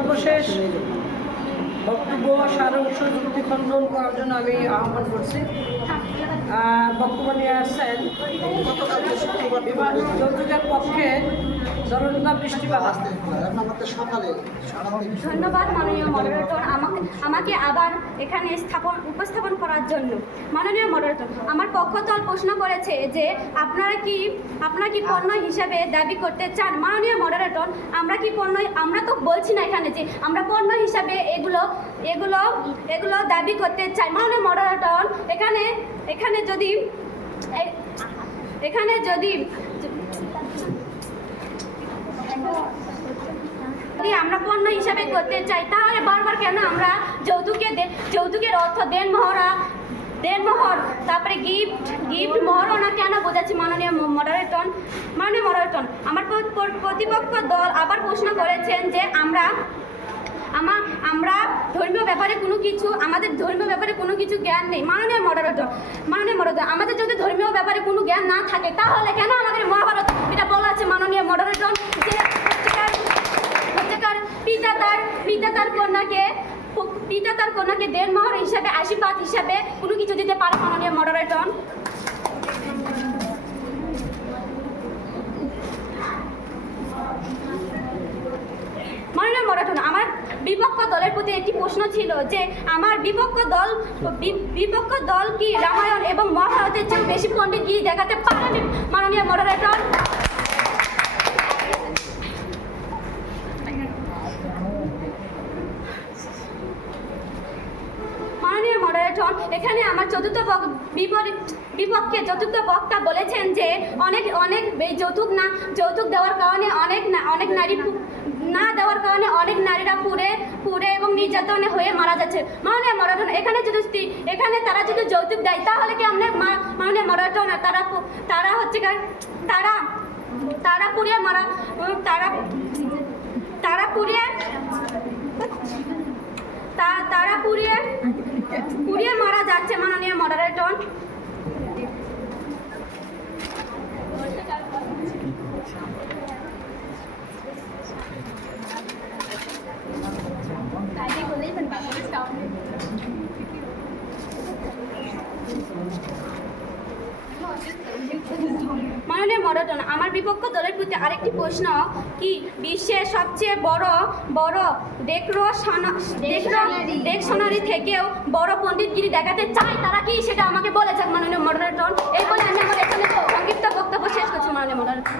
সর্বশেষ বক্তব্য সারাংশ যুক্তি খণ্ডন করার জন্য আমি আহ্বান করছি। বক্তব্য নিয়ে আসছেন যৌতুকের পক্ষে জনতা বৃষ্টিপাত। ধন্যবাদ মাননীয় মডারেটর আমাকে আবার এখানে উপস্থাপন করার জন্য। মাননীয় মডারেটর, আমার পক্ষদল প্রশ্ন করেছে যে আপনারা কি পণ্য হিসাবে দাবি করতে চান? মাননীয় মডারেটর, আমরা তো বলছি না এখানে যে আমরা পণ্য হিসাবে এগুলো দাবি করতে চাই। মাননীয় মডারেটর, এখানে যদি আমরা পণ্য হিসাবে করতে চাই, তাহলে বারবার কেন আমরা যৌতুকের অর্থ দেনমোহর তারপরে গিফট মোহরনা কেন বোঝাচ্ছি? মাননীয় মডারেটর, আমার প্রতিপক্ষ দল আবার প্রশ্ন করেছেন যে আমরা ধর্মীয় ব্যাপারে আমাদের ধর্মীয় ব্যাপারে কোনো কিছু জ্ঞান নেই। মাননীয় মডারেটর, আমাদের যদি ধর্মীয় ব্যাপারে কোনো জ্ঞান না থাকে তাহলে কেন আমাদের মহাভারত এটা বলা আছে? মাননীয় মডারেটর, যে পিতা তার কন্যাকে দেনমোহর হিসাবে, আশীর্বাদ হিসাবে কোনো কিছু দিতে পারে। মাননীয় মডারেটর, আমার বিপক্ষ দলের প্রতি একটি প্রশ্ন ছিল যে আমার বিপক্ষ দল কি রামায়ণ এবং মহাভারতের চেয়ে বেশি পণ্ডিতগিরি দেখাতে পারেন? মাননীয় মডারেটর, এখানে আমার বিপক্ষে চতুর্থ বক্তা বলেছেন যে যৌতুক দেওয়ার কারণে অনেক নারী না দেওয়ার কারণে অনেক নারীরা পুড়ে এবং নির্যাতনে হয়ে মারা যাচ্ছে। মাননীয় মডারেটর, এখানে তারা যদি যৌতুক দেয় তাহলে কি আমরা মাননীয় মডারেটর তারা হচ্ছে তারা পুড়িয়ে মারা তারা পুড়িয়ে মারা যাচ্ছে। মাননীয় মডারেটর, মাননীয় মডারেটর, আমার বিপক্ষ দলের প্রতি আরেকটি প্রশ্ন কি বিশ্বের সবচেয়ে বড় ডিকশনারি থেকেও বড় পণ্ডিতগিরি দেখাতে চাই তারা কি সেটা আমাকে বলে যাক। মাননীয় মডারেটর, এই বলে আমি আমার এখানে সংক্ষিপ্ত বক্তব্য শেষ করছি। মাননীয় মডারেটর।